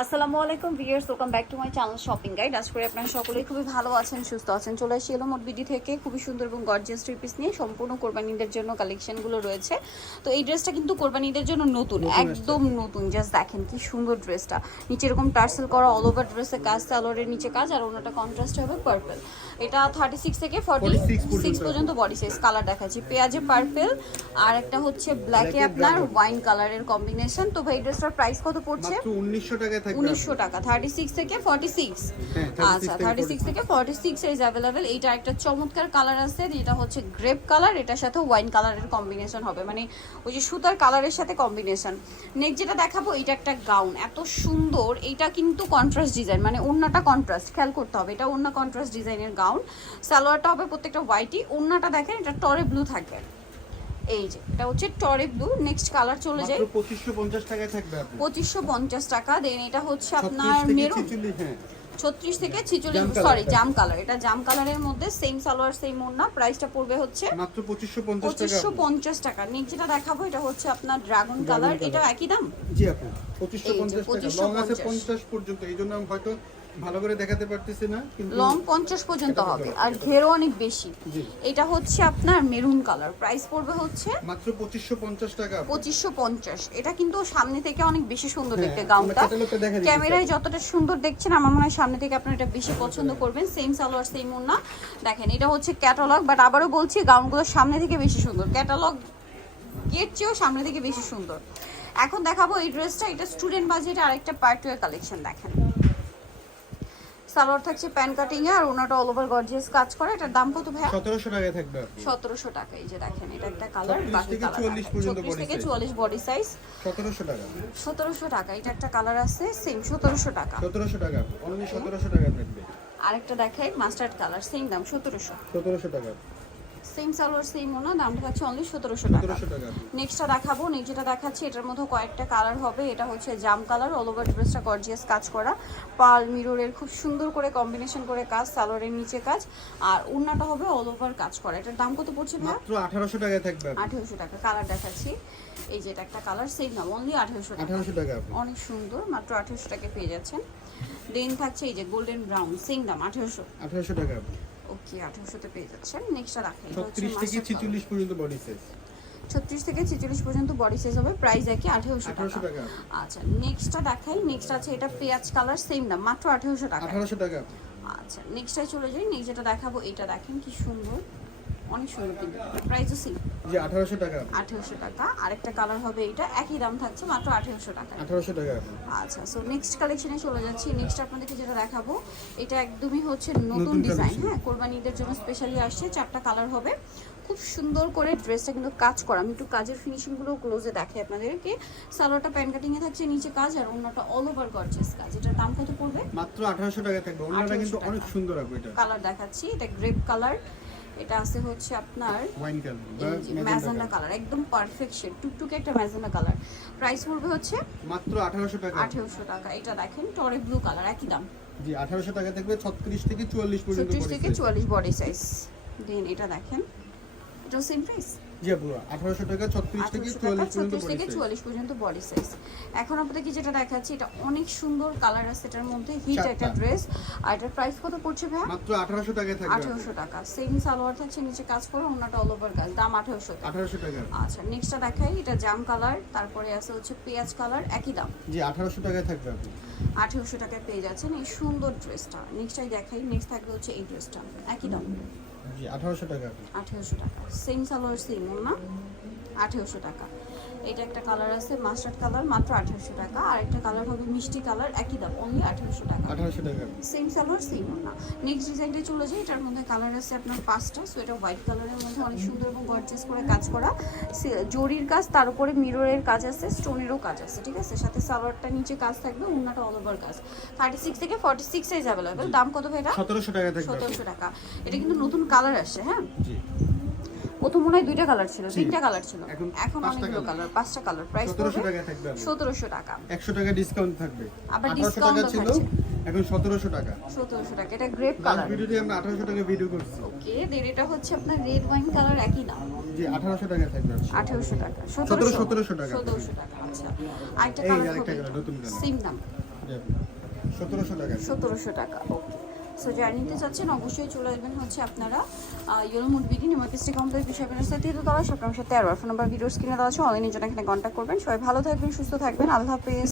আসসালামু আলাইকুম viewers, welcome back to my channel shopping guide. আজ করে আপনারা সকলেই খুবই ভালো আছেন, সুস্থ আছেন। চলে আসি এলো মোট বিডি থেকে খুবই সুন্দর এবং গর্জিয়াস থ্রি পিস নিয়ে সম্পূর্ণ কোরবানিদের জন্য কালেকশনগুলো রয়েছে। তো এই ড্রেসটা কিন্তু কোরবানিদের জন্য নতুন, একদম নতুন। জাস্ট দেখেন কি সুন্দর ড্রেসটা। নিচে এরকম টার্সেল করা অল ওভার ড্রেসে কাজ, সালোয়ারের নিচে কাজ, আর ওনাটা কন্ট্রাস্ট হবে পার্পল। এটা 36 থেকে 46 পর্যন্ত বডি সাইজ। কালার দেখাচ্ছি পেঁয়াজে পার্পল, আর একটা হচ্ছে ব্ল্যাকে আপনার ওয়াইন কালারের কম্বিনেশন। তো ভাই ড্রেসটার প্রাইস কত পড়ছে? মাত্র 1900 টাকায় থাকবে। 1900 টাকা, 36 থেকে 46। আচ্ছা, 36 থেকে 46 সাইজ अवेलेबल। এইটা একটা চমৎকার কালার আছে, যেটা হচ্ছে গ্রেপ কালার, এটার সাথে ওয়াইন কালারের কম্বিনেশন হবে, মানে ওই যে সুতার কালারের সাথে কম্বিনেশন। নেক্সট যেটা দেখাবো, এটা একটা গাউন, এত সুন্দর। এইটা কিন্তু কন্ট্রাস্ট ডিজাইন, মানে ওড়নাটা কন্ট্রাস্ট, খেয়াল করতে হবে। এটা ওড়না কন্ট্রাস্ট ডিজাইনের গাউন, সালোয়ারটা হবে প্রত্যেকটা হোয়াইটই। ওড়নাটা দেখেন, এটা টরে ব্লু থাকে। এই যে এটা হচ্ছে টরে ব্লু। নেক্সট কালার চলে যায়, মাত্র 2550 টাকায় থাকবে আপনি। 2550 টাকা। দেন এটা হচ্ছে আপনার মেরুন, 36 থেকে 46, সরি জাম কালার। এটা জাম কালারের মধ্যে সেম সালোয়ার সেম ওড়না। প্রাইসটা পড়বে হচ্ছে মাত্র 2550 টাকা। নেক্সট যেটা দেখাবো, এটা হচ্ছে আপনার ড্রাগন কালার। এটা একই দাম? জি আপু, 2550 টাকা। লং আছে 50 পর্যন্ত, এইজন্য আমি হয়তো ভালো করে দেখাতে পারতেছি না, কিন্তু লং 50 পর্যন্ত হবে, আর ঘেরও অনেক বেশি। এটা হচ্ছে আপনার মেরুন কালার। প্রাইস পড়বে হচ্ছে মাত্র 2550 টাকা। 2550। এটা কিন্তু সামনে থেকে অনেক বেশি সুন্দর দেখতে গাউনটা। ক্যামেরায় যতটা সুন্দর দেখছেন, আমার মনে হয় সামনে থেকে আপনারা এটা বেশি পছন্দ করবেন। সেম সালোয়ার সেম ওড়না। দেখেন এটা হচ্ছে ক্যাটালগ, বাট আবারও বলছি গাউনগুলো সামনে থেকে বেশি সুন্দর, ক্যাটালগ এর চেয়েও সামনে থেকে বেশি সুন্দর। এখন দেখাবো এই ড্রেসটা। এটা স্টুডেন্ট বাজেটে আরেকটা পার্টওয়্যার কালেকশন। দেখেন সালোয়ার থাকছে প্যান কাটিং এ, আর ওনাটা অল ওভার গর্জিয়াস কাজ করে। এটার দাম কত ভাই? 1700 টাকায় থাকবে। 1700 টাকা। এই যে দেখেন, এটা একটা কালার, বাকি কালার 36 থেকে 44 বডি সাইজ। 1700 টাকা। 1700 টাকা। এটা একটা কালার আছে সেম 1700 টাকা। 1700 টাকা, অনলি 1700 টাকায় থাকবে। আরেকটা দেখাই মাস্টার্ড কালার, সেম দাম 1700। 1700 টাকা। সেম সালোয়ার সেম ওনা, দামটা থাকছে অনলি 1700 টাকা। নেক্সটটা দেখাবো। নেক্সট যেটা দেখাচ্ছি, এটার মধ্যে কয়েকটা কালার হবে। এটা হচ্ছে জাম কালার, অল ওভার ড্রেসটা গর্জিয়াস কাজ করা, পার্ল মিররের খুব সুন্দর করে কম্বিনেশন করে কাজ, সালোয়ারের নিচে কাজ, আর ওড়নাটা হবে অল ওভার কাজ করা। এটার দাম কত পড়ছে ভাই? মাত্র 1800 টাকায় থাকবে। 1800 টাকা। কালার দেখাচ্ছি, এই যে এটা একটা কালার, সেম দাম অনলি 1800 টাকা। 1800 টাকা, অনেক সুন্দর, মাত্র 1800 টাকায় পেয়ে যাচ্ছেন। দেন থাকছে এই যে গোল্ডেন ব্রাউন, সেম দাম 1800। 1800 টাকা। ওকে, 1800 তে পেয়ে যাচ্ছেন। নেক্সটটা রাখেন, 36 থেকে 46 পর্যন্ত বডি সাইজ। 36 থেকে 46 পর্যন্ত বডি সাইজ হবে। প্রাইস একই 1800 টাকা। আচ্ছা, নেক্সটটা দেখাই। নেক্সট আছে এটা পেঁয়াজ কালার, সেম দাম মাত্র 1800 টাকা। 1800 টাকা। আচ্ছা, নেক্সটটাই চলে যাই। নেক্সট যেটা দেখাবো, এটা দেখেন কি সুন্দর, অনেক সুন্দর কিন্তু। প্রাইসও সেম, জি 1800 টাকা। 1800 টাকা। আরেকটা কালার হবে, এটা একই দাম থাকছে মাত্র 1800 টাকা। 1800 টাকা। আচ্ছা, সো নেক্সট কালেকশনে চলে যাচ্ছি। নেক্সট আপনাদেরকে যেটা দেখাবো, এটা একদমই হচ্ছে নতুন ডিজাইন। হ্যাঁ, কোরবানিদের জন্য স্পেশালি আসছে। 4টা কালার হবে, খুব সুন্দর করে ড্রেসটা কিন্তু কাজ করা। আমি একটু কাজের ফিনিশিংগুলো ক্লোজে দেখাই আপনাদেরকে। সালোয়ারটা প্যান কাটিংয়ে থাকছে, নিচে কাজ, আর ওড়নাটা অল ওভার গর্জিয়াস কাজ। এটার দাম কত পড়বে? মাত্র 1800 টাকা থাকবে। ওড়নাটা কিন্তু অনেক সুন্দর হবে। এটা কালার দেখাচ্ছি, এটা গ্রেপ কালার। এটা আছে হচ্ছে আপনার ওয়াইন কালার বা ম্যাজেন্ডা কালার, একদম পারফেক্ট শেড, টুকটুকে একটা ম্যাজেন্ডা কালার। প্রাইস পড়বে হচ্ছে মাত্র 1800 টাকা। 1800 টাকা। এটা দেখেন টরে ব্লু কালার, একই দাম। জি 1800 টাকা থাকবে। 36 থেকে 44 পর্যন্ত বডি 36 থেকে 44 বডি সাইজ। দেন এটা দেখেন, এটা সেম প্রাইস। জি আপু, 1800 টাকা। 36 থেকে 44 পর্যন্ত বডি সাইজ। এখন আপনাদের কি যেটা দেখাচ্ছি, এটা অনেক সুন্দর কালার আছে এটার মধ্যে, হিট একটা ড্রেস। আর এটার প্রাইস কত পড়ছে ভাই? মাত্র 1800 টাকা থাকবে। 1800 টাকা। সেম সালোয়ার থাকছে, নিচে কাজ করে, ওন্নাটা অল ওভার কাজ, দাম 1800 টাকা। 1800 টাকা। আচ্ছা, নেক্সটটা দেখাই। এটা জাম কালার, তারপরে আছে হচ্ছে পেঁয়াজ কালার, একই দাম। জি 1800 টাকা থাকবে আপু। 1800 টাকায় পেয়ে যাচ্ছেন এই সুন্দর ড্রেসটা। নেক্সটটাই দেখাই। নেক্সট থাকবে হচ্ছে এই ড্রেসটা, একই দাম। জি 1800 টাকা। 1800 টাকা। সেম সালোয়ার সেম ওড়না, 1800 টাকা। এটা একটা কালার আছে মাস্টার্ড কালার, মাত্র 1800 টাকা। আর একটা কালার হবে মিষ্টি কালার, একই দাম অনলি 1800 টাকা। 1800 টাকা। সেম সালোয়ার সেম ওড়না। নেক্সট ডিজাইনটা চলে যায়। এটার মধ্যে কালার আছে আপনার 5টা। সো এটা হোয়াইট কালারের মধ্যে অনেক সুন্দর এবং গর্জিয়াস করে কাজ করা, জরির কাজ, তার উপরে মিররের কাজ আছে, স্টোনেরও কাজ আছে, ঠিক আছে। সাথে সালোয়ারটা নিচে কাজ থাকবে, ওড়নাটা অল ওভার কাজ। 36 থেকে 46 সাইজ अवेलेबल। দাম কত ভাই এটা? 1700 টাকা থাকবে। 1700 টাকা। এটা কিন্তু নতুন কালার আসছে। হ্যাঁ, জি প্রথম মনে হয় 2টা কালার ছিল, 3টা কালার ছিল, এখন 5টা অনেকগুলো কালার, 5টা কালার। প্রাইস 1700 টাকা থাকবে। 1700 টাকা। 100 টাকা ডিসকাউন্ট থাকবে। আবার 1800 ডিসকাউন্ট টাকা ছিল, এখন 1700 টাকা। 1700 টাকা। এটা গ্রেপ লাস্ট কালার। ভিডিওতে আমরা 1800 টাকা ভিডিও করছি। ওকে, দেন এটা হচ্ছে আপনার রেড ওয়াইন কালার, একই দাম। জি 1800 টাকা থাকবে। 1800 টাকা। 1700 টাকা। 1700 টাকা। আচ্ছা, আরেকটা কালার হবে নতুন কালার, সেম দাম। 1700 টাকা। 1700 টাকা, ওকে। সো যারা নিতে চাচ্ছেন অবশ্যই চলে আসবেন হচ্ছে আপনারা ইয়েলো মুড বিডি নিমাপিস্টি কমপ্লেক্স বিষয়বের সাথে সপ্তাহের সাথে ফোন নাম্বার ভিডিওস কিনে দেওয়া আছে, অনলাইনের জন্য এখানে কন্ট্যাক্ট করবেন। সবাই ভালো থাকবেন, সুস্থ থাকবেন, আল্লাহ হাফেজ।